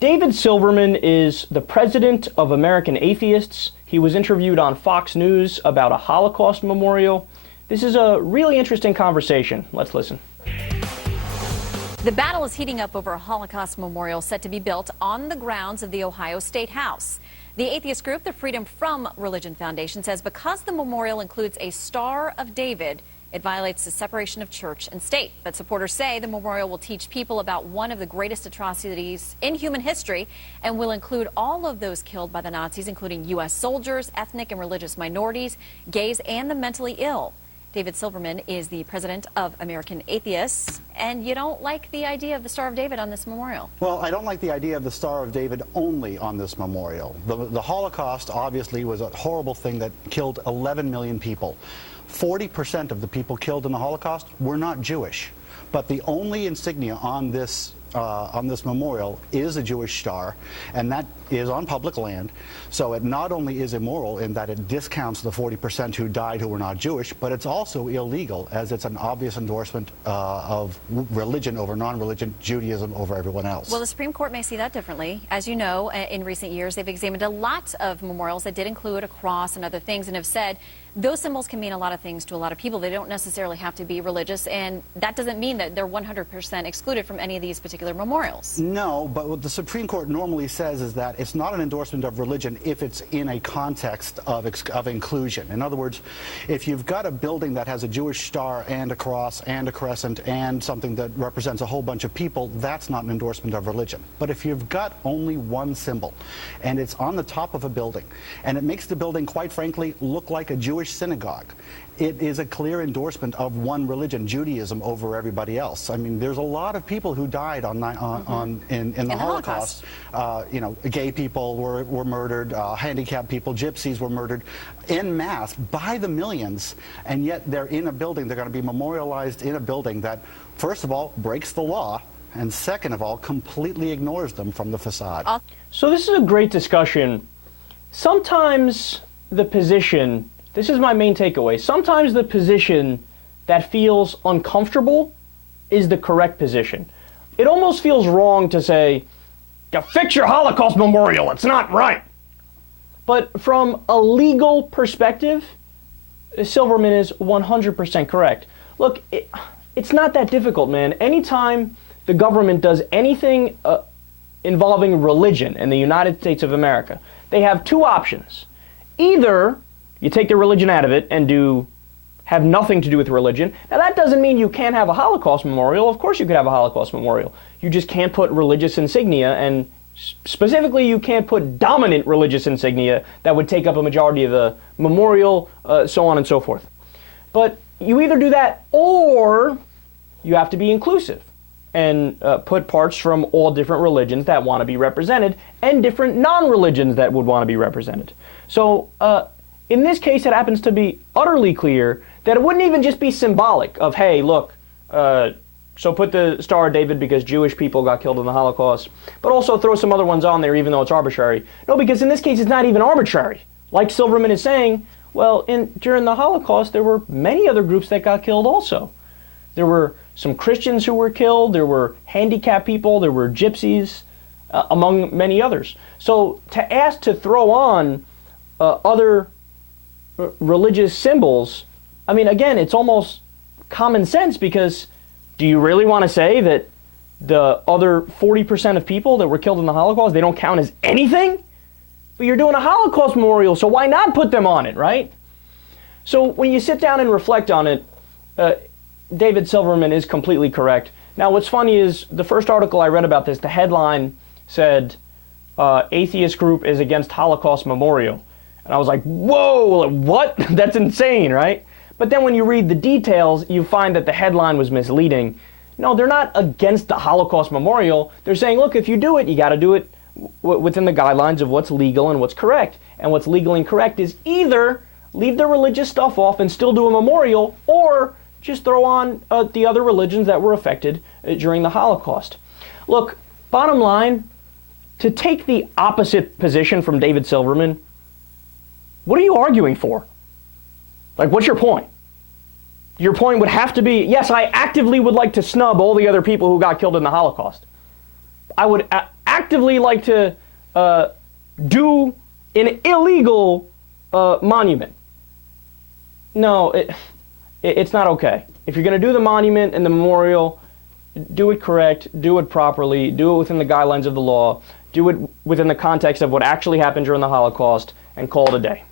David Silverman is the president of American Atheists. He was interviewed on Fox News about a Holocaust memorial. This is a really interesting conversation. Let's listen. The battle is heating up over a Holocaust memorial set to be built on the grounds of the Ohio State House. The atheist group, the Freedom From Religion Foundation, says because the memorial includes a Star of David, it violates the separation of church and state. But supporters say the memorial will teach people about one of the greatest atrocities in human history and will include all of those killed by the Nazis, including U.S. soldiers, ethnic and religious minorities, gays, and the mentally ill. David Silverman is the president of American Atheists, and you don't like the idea of the Star of David on this memorial. Well, I don't like the idea of the Star of David only on this memorial. The Holocaust obviously was a horrible thing that killed 11 million people. 40% of the people killed in the Holocaust were not Jewish, but the only insignia on this memorial is a Jewish star, and that is on public land. So it not only is immoral in that it discounts the 40% who died who were not Jewish, but it's also illegal as it's an obvious endorsement of religion over non-religion, Judaism over everyone else. Well, the Supreme Court may see that differently. As you know, in recent years, they've examined a lot of memorials that did include a cross and other things and have said those symbols can mean a lot of things to a lot of people. They don't necessarily have to be religious, and that doesn't mean that they're 100% excluded from any of these particular memorials. No, but what the Supreme Court normally says is that it's not an endorsement of religion if it's in a context of inclusion. In other words, if you've got a building that has a Jewish star and a cross and a crescent and something that represents a whole bunch of people, that's not an endorsement of religion. But if you've got only one symbol and it's on the top of a building and it makes the building, quite frankly, look like a Jewish synagogue, it is a clear endorsement of one religion, Judaism, over everybody else. I mean, there's a lot of people who died in the Holocaust. You know, gay people were murdered, handicapped people, gypsies were murdered en masse by the millions, and yet they're in a building, they're going to be memorialized in a building that, first of all, breaks the law, and second of all, completely ignores them from the facade. So this is a great discussion. Sometimes the position, this is my main takeaway, sometimes the position that feels uncomfortable is the correct position. It almost feels wrong to say, "Yeah, fix your Holocaust memorial, it's not right." But from a legal perspective, Silverman is 100% correct. Look, it's not that difficult, man. Anytime the government does anything involving religion in the United States of America, they have two options. Either you take the religion out of it and have nothing to do with religion. Now, that doesn't mean you can't have a Holocaust memorial. Of course you could have a Holocaust memorial. You just can't put religious insignia, and specifically you can't put dominant religious insignia that would take up a majority of the memorial, so on and so forth. But you either do that or you have to be inclusive and put parts from all different religions that want to be represented and different non-religions that would want to be represented. So in this case, it happens to be utterly clear that it wouldn't even just be symbolic of, hey, look, so put the Star of David because Jewish people got killed in the Holocaust, but also throw some other ones on there even though it's arbitrary. No, because in this case, it's not even arbitrary. Like Silverman is saying, well, during the Holocaust, there were many other groups that got killed also. There were some Christians who were killed, there were handicapped people, there were gypsies, among many others. So to ask to throw on other religious symbols, I mean, again, it's almost common sense, because do you really want to say that the other 40% of people that were killed in the Holocaust, they don't count as anything? But you're doing a Holocaust memorial, so why not put them on it, right? So when you sit down and reflect on it, David Silverman is completely correct. Now, what's funny is the first article I read about this, the headline said, atheist group is against Holocaust memorial. And I was like, whoa, what? That's insane, right? But then when you read the details, you find that the headline was misleading. No, they're not against the Holocaust memorial. They're saying, look, if you do it, you got to do it within the guidelines of what's legal and what's correct. And what's legal and correct is either leave the religious stuff off and still do a memorial, or just throw on the other religions that were affected during the Holocaust. Look, bottom line, to take the opposite position from David Silverman, what are you arguing for? Like, what's your point? Your point would have to be, yes, I actively would like to snub all the other people who got killed in the Holocaust. I would actively like to do an illegal monument. No, it's not okay. If you're going to do the monument and the memorial, do it correct, do it properly, do it within the guidelines of the law, do it within the context of what actually happened during the Holocaust, and call it a day.